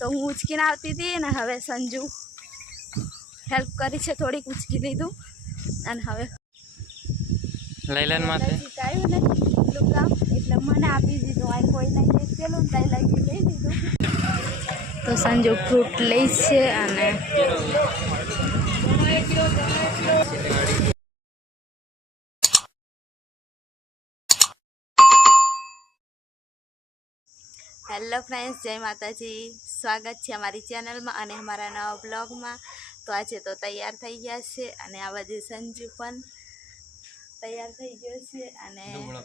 તો હું ઉચકીને આવતી હતી ને હવે સંજુ હેલ્પ કરી છે, થોડીક ઉચકી લીધું અને હવે લઈલેન માથે આવ્યું ને એટલું કામ એટલે મને આપી દીધું. આ કોઈ નહીં દેખેલું ને તાઈ લઈ દીધું. તો સંજુ ફ્રૂટ લઈ છે અને હેલો ફ્રેન્ડ્સ, જય માતાજી. સ્વાગત છે અમારી ચેનલમાં અને અમારા નવા બ્લોગમાં. તો આજે તો તૈયાર થઈ ગયા છે અને આ બાજુ સંજુ પણ તૈયાર થઈ ગયો છે અને દુબળો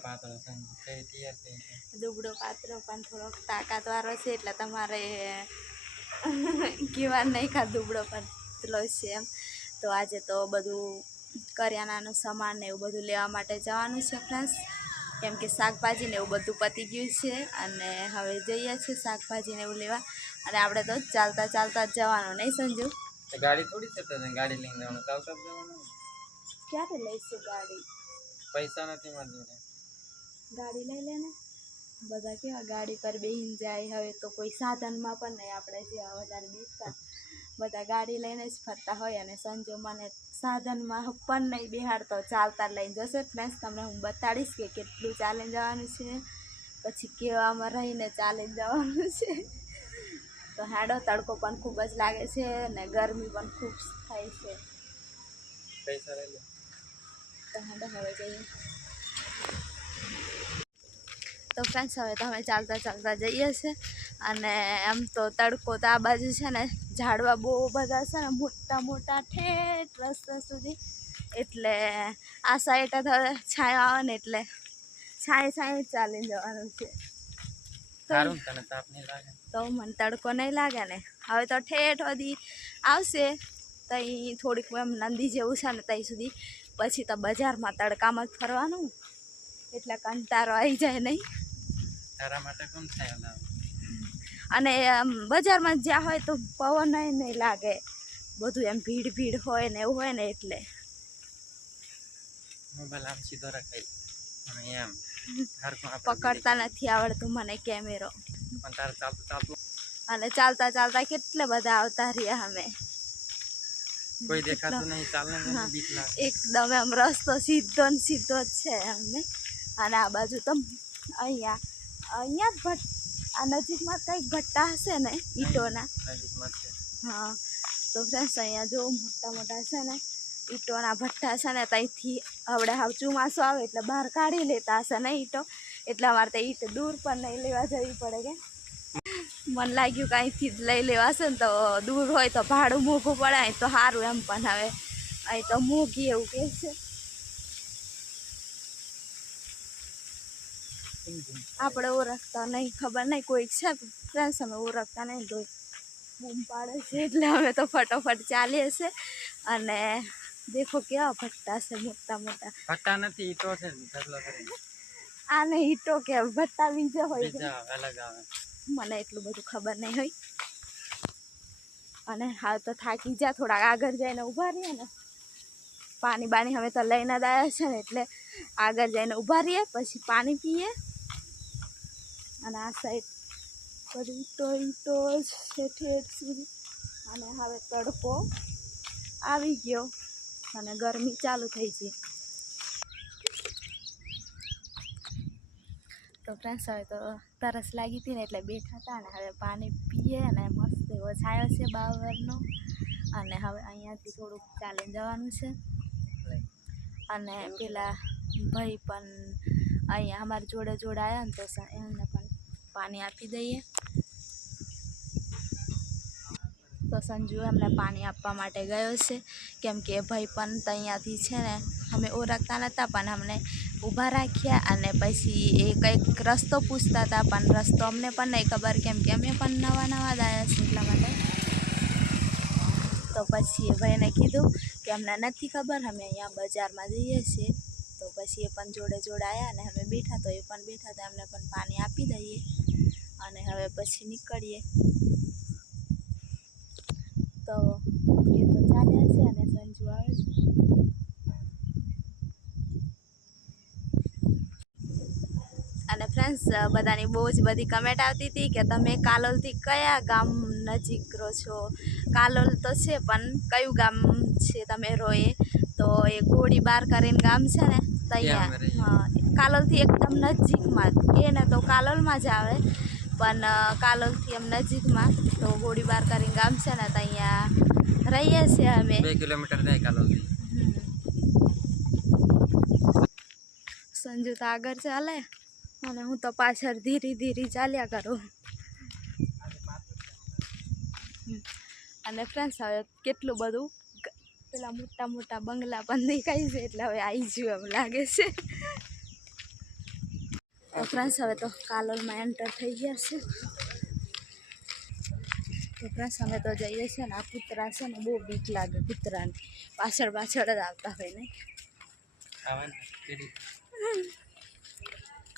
પાત્રો પણ થોડોક તાકાતવાળો છે એટલે તમારે કહેવા નહીં ખા દુબળો પાતળો છે એમ. તો આજે તો બધું કરિયાણાનું સામાન ને એવું બધું લેવા માટે જવાનું છે ફ્રેન્ડ્સ, કેમ કે શાકભાજી ને એવું બધું પતી ગયું છે અને હવે જઈએ છીએ શાકભાજી ને એવું લેવા. અને આપણે તો ચાલતા ચાલતા જ જવાનું, નહીં સંજુ? ગાડી થોડી છે, ગાડી લઈને જવાનું, ચાલતા જવાનું. ક્યારે લઈશું ગાડી? પૈસા નથી મારી જોડે. ગાડી લઈ લે ને. બધા કેવા ગાડી પર બેહીને જાય, હવે તો કોઈ સાધનમાં પણ નહીં આપણે જેવા વધારે બેસતા, બધા ગાડી લઈને જ ફરતા હોય. અને સંજુ મને સાધનમાં પણ નહીં બેહાડતો, ચાલતા લઈને જશે. ફ્રેન્ડ્સ, તમને હું બતાડીશ કે કેટલું ચાલીને જવાનું છે, પછી કેવામાં રહીને ચાલીને જવાનું છે. તો હાડો, તડકો પણ ખૂબ જ લાગે છે અને ગરમી પણ ખૂબ થાય છે. પૈસા લઈ લે. તો હાડો હવે જઈએ. તો ફ્રેન્ડ્સ, હવે તો અમે ચાલતા ચાલતા જઈએ છીએ અને એમ તો તડકો તો આ બાજુ છે ને ઝાડવા બહુ બધા છે ને, મોટા મોટા ઠેઠ રસ્તા સુધી, એટલે આ સાઈડ છાંયો આવે ને એટલે છાંય છાંય ચાલી જવાનું છે. તો મને તડકો નહીં લાગે ને. હવે તો ઠેઠ સુધી આવશે, તઈ થોડીક એમ નંદી જેવું છે ને તઈ સુધી, પછી તો બજારમાં તડકામાં જ ફરવાનું, એટલે કંટાળો આવી જાય નહીં. તારા માટે કોણ થાય? અને બજારમાં જ્યાં હોય તો પવન નહીં લાગે, બધું એમ ભીડ ભીડ હોય ને એવું હોય ને એટલે. મોબાઈલ આમ સીધો રખાય એમ પકડતા નથી આવડતું મને કેમેરો. પણ તારે ચાલતું ચાલતું અને ચાલતા ચાલતા કેટલા બધા આવતા રહ્યા અમે. કોઈ દેખાતું નહીં, ચાલને બીક લાગે. એકદમ એમ રસ્તો સીધો ને સીધો જ છે અમને. અને આ બાજુ તો અહીંયા જ આ નજીકમાં કંઈક ભટ્ટા હશે ને ઈંટોના. હા, તો ફ્રેન્ડ્સ અહીંયા જો મોટા મોટા છે ને ઈંટોના ભટ્ટા છે ને, ત્યાંથી હવે હાવ ચોમાસું આવે એટલે બહાર કાઢી લેતા હશે ને ઈંટો, એટલે અમારે તો ઈંટ દૂર પણ નહીં લેવા જવી પડે કે. મને લાગ્યું કે અહીંથી જ લઈ લેવાશે ને તો દૂર હોય તો ભાડું મોંઘું પડે, અહીં તો સારું એમ, પણ હવે અહીં તો મોંઘી એવું કહે છે. આપણે ઓળખતા નહીં, ખબર નહીં કોઈ છે ફ્રેન્ડ્સ, અમે ઓળખતા નહીં, તો બૂમ પાડે છે એટલે અમે તો ફટોફટ ચાલીએ છીએ. અને દેખો કેવા ભટ્ટા છે, મોટા મોટા. ભટ્ટા નથી, ઈંટો છે. આ ને ઈંટો કે ભટ્ટા બીજા હોય અલગ આવે, મને એટલું બધું ખબર નહીં હોય. અને હાલ તો થાકી જાય, થોડાક આગળ જઈને ઊભા રહીએ ને, પાણી બાણી હવે તો લઈને જ આવ્યા છે ને, એટલે આગળ જઈને ઊભા રહીએ, પછી પાણી પીએ. અને આ સાઈડ બધું ઈંટો છે ઠેઠ સુધી. અને હવે તડકો આવી ગયો અને ગરમી ચાલુ થઈ ગઈ. તો ફ્રેન્ડ્સ, હવે તો તરસ લાગી હતી ને એટલે બેઠા હતા અને હવે પાણી પીએ. અને મસ્ત એવો છાયો છે બાવરનો. અને હવે અહીંયાથી થોડુંક ચાલીને જવાનું છે. અને પેલા ભાઈ પણ અહીંયા અમારી જોડે જોડે આવ્યા ને, તો એમને પણ પાણી આપી દઈએ. તો સંજુ એમને પાણી આપવા માટે ગયો છે, કેમ કે ભાઈ પણ અહીંયાથી છે ને અમે ઓળખતા નહોતા, પણ અમને ઊભા રાખ્યા. અને પછી એ કંઈક રસ્તો પૂછતા હતા, પણ રસ્તો અમને પણ નહીં ખબર, કેમ કે અમે પણ નવા નવા જ આવ્યા છીએ એટલા માટે. તો પછી એ ભાઈને કીધું કે અમને નથી ખબર, અમે અહીંયા બજારમાં જઈએ છીએ. તો પછી એ પણ જોડે જોડે આવ્યા અને અમે બેઠા, તો એ પણ બેઠા, તો એમને પણ પાણી આપી દઈએ અને હવે પછી નીકળીએ. તો એ તો ચાલ્યા છે અને સંજુ આવે છે. અને ફ્રેન્ડ્સ, બધાની બહુ જ બધી કમેન્ટ આવતી હતી કે તમે કાલોલથી કયા ગામ નજીક રહો છો? કાલોલ તો છે પણ કયું ગામ છે તમે રહો એ? તો એ ગોળીબાર કરીને ગામ છે ને ત્યાં અમે રહીએ. ત્યાં. હા, કાલોલથી એકદમ નજીકમાં કે ને તો કાલોલમાં જ આવે, પણ કાલોલથી એમ નજીકમાં તો ગોળીબાર કરીને ગામ છે ને ત્યાં રહીએ છીએ અમે. 2 કિલોમીટર થાય કાલોલથી. સંજુ તો આગળ ચાલે અને હું તો પાછળ ધીરે ધીરે ચાલ્યા કરું. અને ફ્રેન્ડ્સ હવે કેટલું બધું પેલા મોટા મોટા બંગલા પણ દેખાય છે એટલે હવે આવી ગયું એમ લાગે છે. તો ફ્રેન્ડ્સ હવે તો કાલોલમાં એન્ટર થઈ ગયા છે. તો ફ્રેન્ડ્સ અમે તો જઈએ છીએ ને આ કૂતરા છે ને બહુ બીક લાગે કૂતરાને, પાછળ પાછળ જ આવતા હોય ને.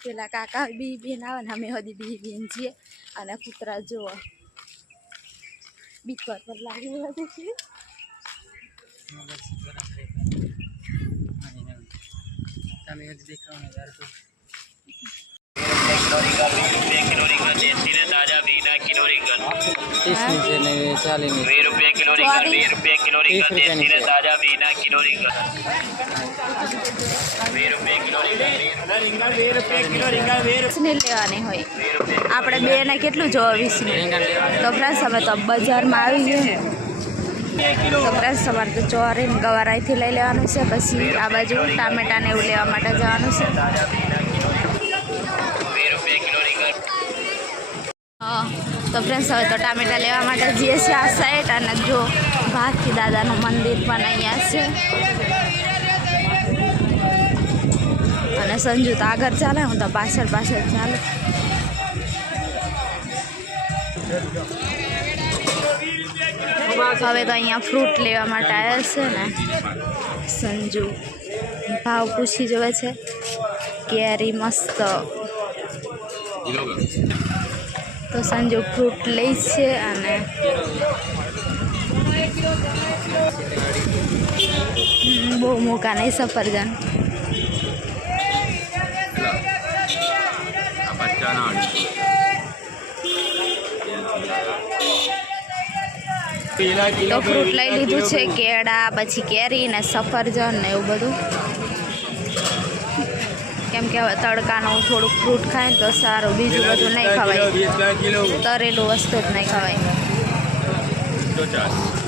પેલા કાકા બી બેન આવે ને અમે હજી બી બેન છીએ અને કૂતરા જુઓ બીક પર લાગી હતી. તમે હજી દેખાવ ને યાર તો तीस नीचे नहीं 40 લેવાની હોય આપણે બે ને કેટલું જોવા 20 તો ફ્રેન્ડ્સ અમે તો બજારમાં આવી ગયા. તો ફ્રેન્ડ્સ તમારે તો ચોરી ને ગવારાઈથી લઈ લેવાનું છે, પછી આ બાજુ ટામેટા ને એવું લેવા માટે જવાનું છે. તો ફ્રેન્ડ્સ હવે તો ટામેટા લેવા માટે જઈએ છીએ આ સાઈડ. અને જો ભારતી દાદાનું મંદિર પણ અહીંયા છે. અને સંજુ તો આગળ ચાલે, હું તો પાછળ પાછળ ચાલે. હવે તો અહીંયા ફ્રૂટ લેવા માટે આવ્યા છે ને સંજુ ભાવ પૂછી જોવે છે. કેરી મસ્ત, તો સંજુ ફ્રૂટ લઈ છે. અને બહુ મોકા નહીં સફરજન. તો ફ્રૂટ લઈ લીધું છે, કેળા પછી કેરી ને સફરજન ને એવું બધું. કેમ કે હવે તડકાનું થોડુંક ફ્રૂટ ખાય ને તો સારું, બીજું બધું નહીં ખવાય, તરેલું વસ્તુ જ નહીં ખવાય.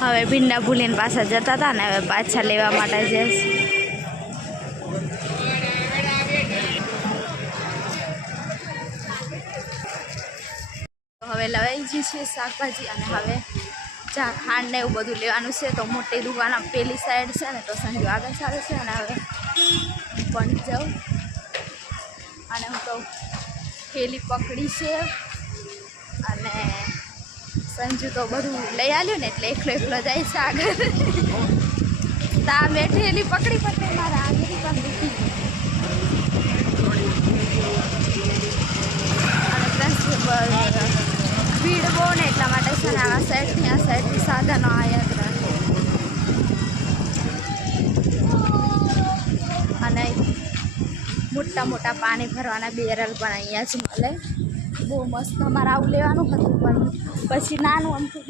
હવે ભીંડા ભૂલીને પાછા જતા હતા ને હવે પાછા લેવા માટે જઈશ. હવે લવાઈ ગઈ છે શાકભાજી અને હવે ચા ખાંડ ને એવું બધું લેવાનું છે. તો મોટી દુકાન પેલી સાઈડ છે ને તો સંજુ આગળ ચાલે છે. અને હવે હું પણ જાઉં અને હું તો પેલી પકડી છે અને સંજુ તો બધું લઈ આવ્યું ને એટલે એકલો એકલો જાય છે આગળ. તા મેં ઠેલી પકડી પકડી મારા આંગળી પણ દુખી. અને પ્લસ ભીડ બહુ ને એટલા માટે છે ને આ સાઈડથી સાધનો આવ્યા જ રાખે. અને મોટા મોટા પાણી ભરવાના બેરલ પણ અહીંયા જ મળે. બહુ મસ્ત. અમારે આવું લેવાનું હતું પણ પછી નાનું અમથું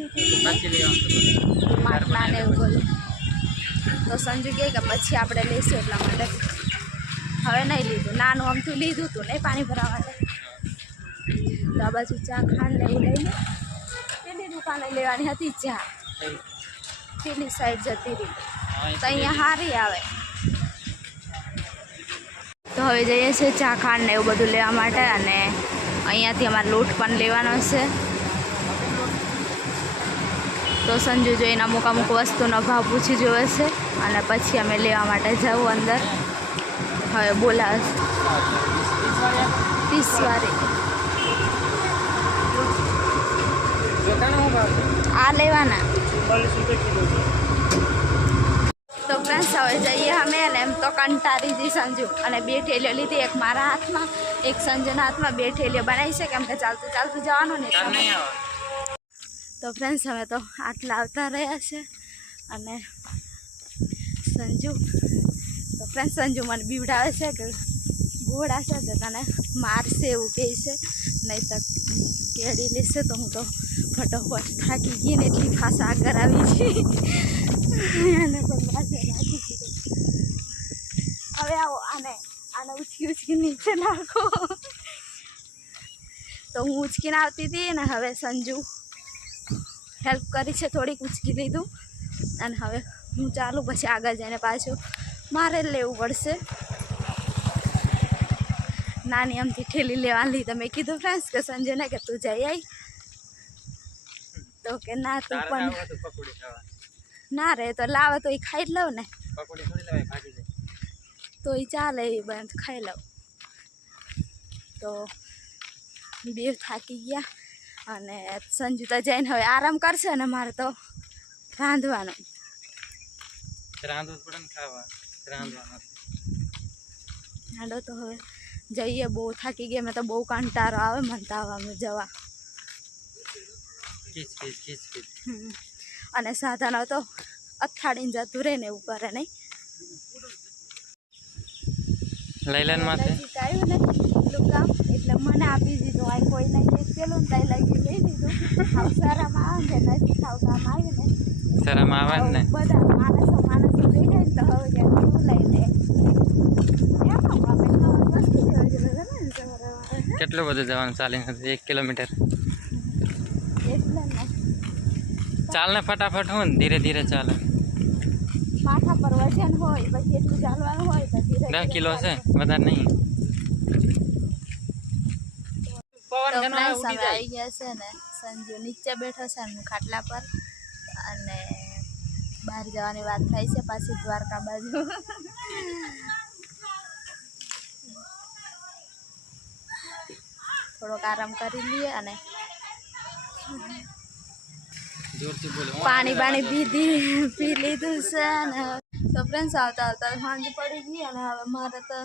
માટલા ને એવું બધું. તો સંજુ કહે કે પછી આપણે લઈશું એટલા માટે હવે નહીં લીધું. નાનું અમથું લીધું હતું નહીં પાણી ભરવા માટે. તો આ બાજુ ચા ખાંડ ને એવું લઈને પેલી દુકાને લેવાની હતી ચા, પેલી સાઈડ જતી રહી તો અહીંયા સારી આવે. તો હવે જઈએ છીએ ચા ખાંડ ને એવું બધું લેવા માટે. અને અહીંયાથી અમારે લોટ પણ લેવાનો છે. તો સંજુ જોઈને અમુક અમુક વસ્તુનો ભાવ પૂછી જોવે છે અને પછી અમે લેવા માટે જવું અંદર. હવે બોલા 30 વાળી આ લેવાના. તો ફ્રેન્ડ્સ હવે જઈએ અમે. અને એમ તો કંટાળી જઈ સંજુ અને 2 ઠેલીઓ લીધી, એક મારા હાથમાં એક સંજુના હાથમાં. 2 ઠેલીઓ બનાવી છે કેમ કે ચાલતું ચાલતું જવાનું ને. તો ફ્રેન્ડ્સ હવે તો આટલા આવતા રહ્યા છે. અને સંજુ તો ફ્રેન્ડ્સ સંજુ મને બીવડાવે છે કે ઘોડા છે તો તને મારશે એવું કહે છે. નહીં તો કેળી લેશે તો હું તો ફટોફટ થાકી ગઈ ને એટલી ફાસ આગળ આવી ગઈ અને પણ પાસે રાખી દીધું. હવે આવો આને ઉચકી નીચે નાખો. તો હું ઉચકીને આવતી હતી ને હવે સંજુ હેલ્પ કરી છે, થોડીક ઉચકી લીધું અને હવે હું ચાલું, પછી આગળ જઈને પાછું મારે લેવું પડશે. નાની આમથી ઠેલી લેવાની લીધે મેં કીધું ફ્રેન્ડ્સ કે સંજયને કે તું જઈ આવી, તો કે ના તું પણ ના રે તો લાવે તો એ ખાઈ જ લઉં ને, તો એ ચાલે એ બંધ ખાઈ લઉં. તો બે થાકી ગયા અને સંજુ તો જઈને હવે આરામ કરશે ને મારે તો રાંધવાનું. હાલો તો હવે જઈએ, બહુ થાકી ગયા, મેં તો બહુ કંટાળો આવે મને તો આવવામાં જવા. અને સાધનો તો અથાડીને જતું રહે ને એવું કરે નહીં. લઈલેન માથે આવ્યું ને લુકામ એટલે મને આપી દીધું. આ કોઈ નહીં દેખેલું ને તઈ લગી લઈ દીધું. આવ શરમ આવે ને નજીક આવ કામ આવ્યું ને શરમ આવે ને બધા માણસો લઈ જાય તો હવે ક્યાંક શું લઈ લે. કેટલું બધું જવાનું ચાલીને 1 કિલોમીટર. એટલે ને ચાલ ને ફટાફટ હું ધીરે ધીરે ચાલે. માથા પર વજન હોય પછી એટલું ચાલવાનું હોય તો ધીરે 10 કિલો છે, વધારે નહીં. તો ફ્રેન્ડ્સ અમે આવી ગયા છે ને સંજુ નીચે બેઠો છે હું ખાટલા પર, અને બહાર જવાની વાત થાય છે પાછી દ્વારકા બાજુ. થોડોક આરામ કરી લઈએ અને પાણી પી લીધું છે ને. તો ફ્રેન્ડ્સ આવતા સાંજ પડી ગઈ અને હવે મારે તો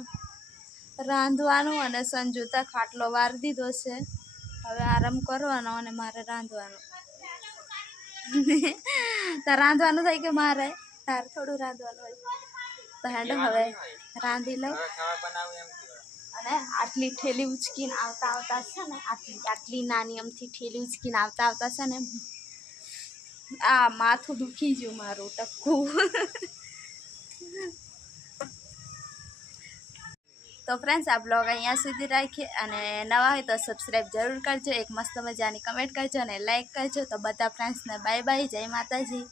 રાંધવાનું અને સંજુ તો ખાટલો વાર દીધો છે, હવે આરામ કરવાનો અને મારે રાંધવાનું. તો રાંધવાનું થાય કે મારે તાર થોડું રાંધવાનું હોય તો હેડો હવે રાંધી લઉં. અને આટલી ઠેલી ઉચકીને આવતા છે ને, આટલી નાની અમથી ઠેલી ઉચકીને આવતા છે ને આ માથું દુખી ગયું મારું ટક્કું. તો ફ્રેન્ડ્સ આ બ્લોગ અહીંયા સુધી રાખીએ, અને નવા હોય તો સબસ્ક્રાઈબ જરૂર કરજો, એક મસ્ત મજાની કમેન્ટ કરજો અને લાઈક કરજો. તો બધા ફ્રેન્ડ્સને બાય બાય, જય માતાજી.